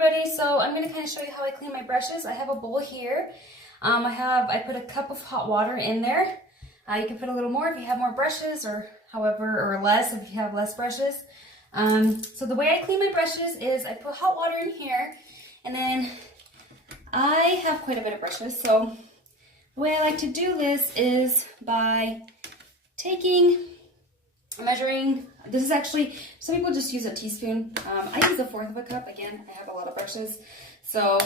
everybody, so I'm going to kind of show you how I clean my brushes. I have a bowl here. I put a cup of hot water in there. You can put a little more if you have more brushes, or less if you have less brushes. So the way I clean my brushes is I put hot water in here, and then I have quite a bit of brushes. So the way I like to do this is by measuring. This is actually, some people just use a teaspoon. I use 1/4 of a cup. Again, I have a lot of brushes. So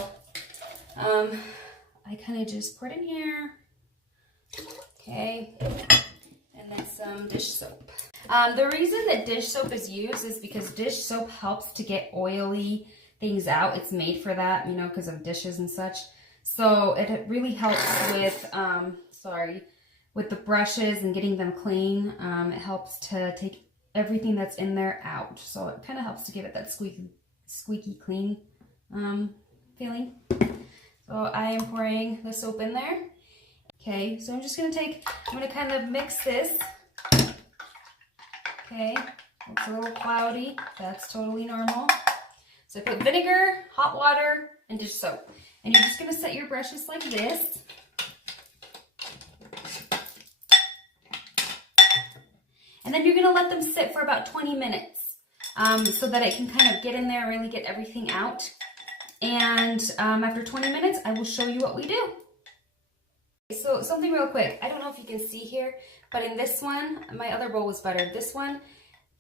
I kind of just pour it in here. Okay. And then some dish soap. The reason that dish soap is used is because dish soap helps to get oily things out. It's made for that, you know, because of dishes and such. So it really helps with, with the brushes and getting them clean. It helps to take everything that's in there out. So it kind of helps to give it that squeaky clean feeling. So I am pouring the soap in there. Okay, so I'm going to kind of mix this. Okay, it's a little cloudy. That's totally normal. So I put vinegar, hot water, and dish soap. And you're just going to set your brushes like this. And then you're going to let them sit for about 20 minutes so that it can kind of get in there and really get everything out. And after 20 minutes, I will show you what we do. So something real quick. I don't know if you can see here, but in this one, my other bowl was better. This one,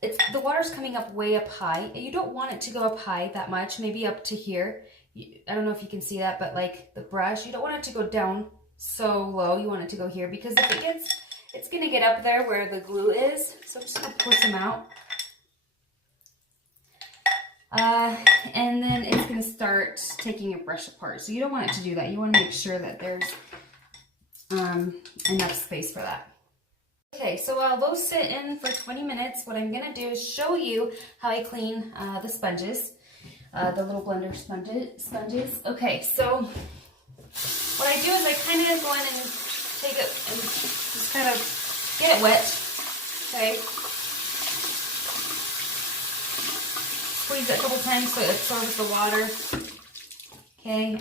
the water's coming up way up high. You don't want it to go up high that much, maybe up to here. I don't know if you can see that, but like the brush, you don't want it to go down so low. You want it to go here, because if it gets, it's going to get up there where the glue is. So I'm just going to push them out. And then it's going to start taking your brush apart. So you don't want it to do that. You want to make sure that there's enough space for that. Okay, so while those sit in for 20 minutes, what I'm going to do is show you how I clean the sponges, the little blender sponges. Okay, so what I do is I kind of go in and take it and just kind of get it wet. Okay. Squeeze it a couple times so it absorbs the water. Okay.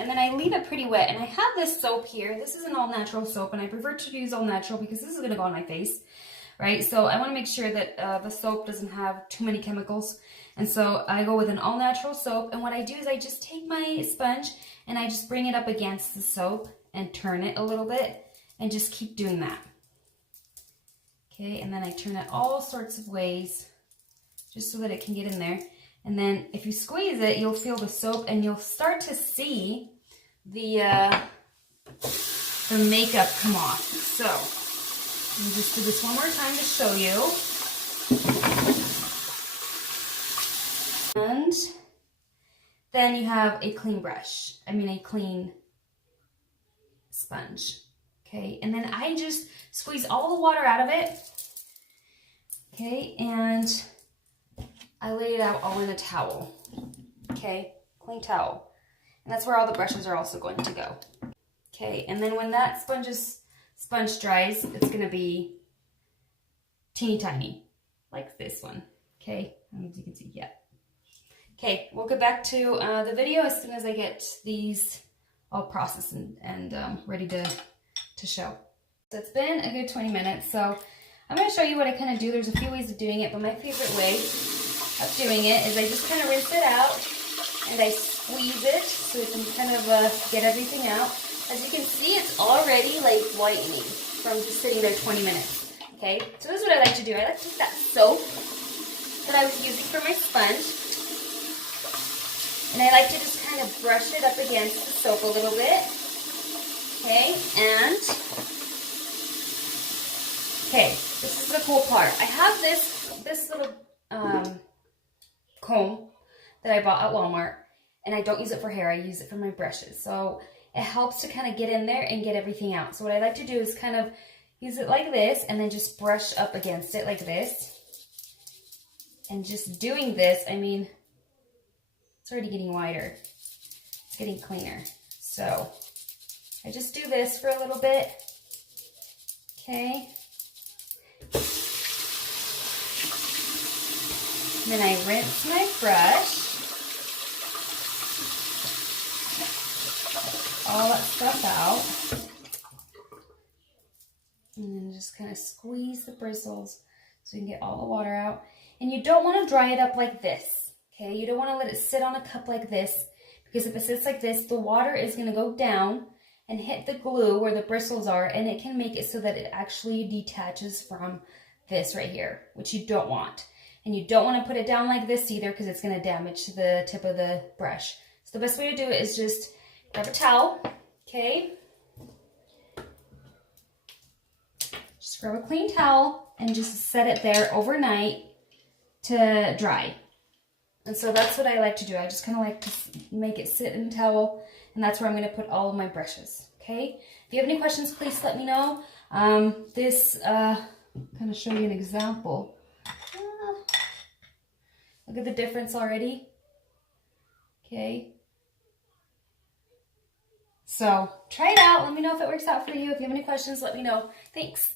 And then I leave it pretty wet. And I have this soap here. This is an all-natural soap, and I prefer to use all-natural because this is going to go on my face, right? So I want to make sure that the soap doesn't have too many chemicals. And so I go with an all-natural soap. And what I do is I just take my sponge and I just bring it up against the soap and turn it a little bit and just keep doing that. Okay, and then I turn it all sorts of ways just so that it can get in there. And then if you squeeze it, you'll feel the soap and you'll start to see the makeup come off. So let me just do this one more time to show you. And then you have a clean brush. a clean sponge. Okay, and then I just squeeze all the water out of it. Okay, and I lay it out all in a towel. Okay, clean towel. And that's where all the brushes are also going to go. Okay, and then when that sponge dries, it's going to be teeny tiny, like this one. Okay, I don't know if you can see yet. Okay, we'll get back to the video as soon as I get these all processed and ready to show. So it's been a good 20 minutes, so I'm going to show you what I kind of do. There's a few ways of doing it, but my favorite way of doing it is I just kind of rinse it out and I squeeze it so it can kind of get everything out. As you can see, it's already like whitening from just sitting there 20 minutes. Okay, so this is what I like to do. I like to take that soap that I was using for my sponge, and I like to just kind of brush it up against the soap a little bit. Okay, and okay, this is the cool part. I have this little comb that I bought at Walmart, and I don't use it for hair. I use it for my brushes. So it helps to kind of get in there and get everything out. So what I like to do is kind of use it like this and then just brush up against it like this. And just doing this, it's already getting wider. It's getting cleaner. So I just do this for a little bit. Okay. And then I rinse my brush. all that stuff out. And then just kind of squeeze the bristles so you can get all the water out. And you don't want to dry it up like this, okay? You don't want to let it sit on a cup like this, because if it sits like this, the water is going to go down and hit the glue where the bristles are, and it can make it so that it actually detaches from this right here, which you don't want. And you don't want to put it down like this either, because it's going to damage the tip of the brush. So the best way to do it is just grab a towel, okay? Just grab a clean towel and just set it there overnight to dry. And so that's what I like to do. I just kind of like to make it sit in a towel, and that's where I'm going to put all of my brushes, okay? If you have any questions, please let me know. This kind of show you an example. Look at the difference already. Okay. So try it out. Let me know if it works out for you. If you have any questions, let me know. Thanks.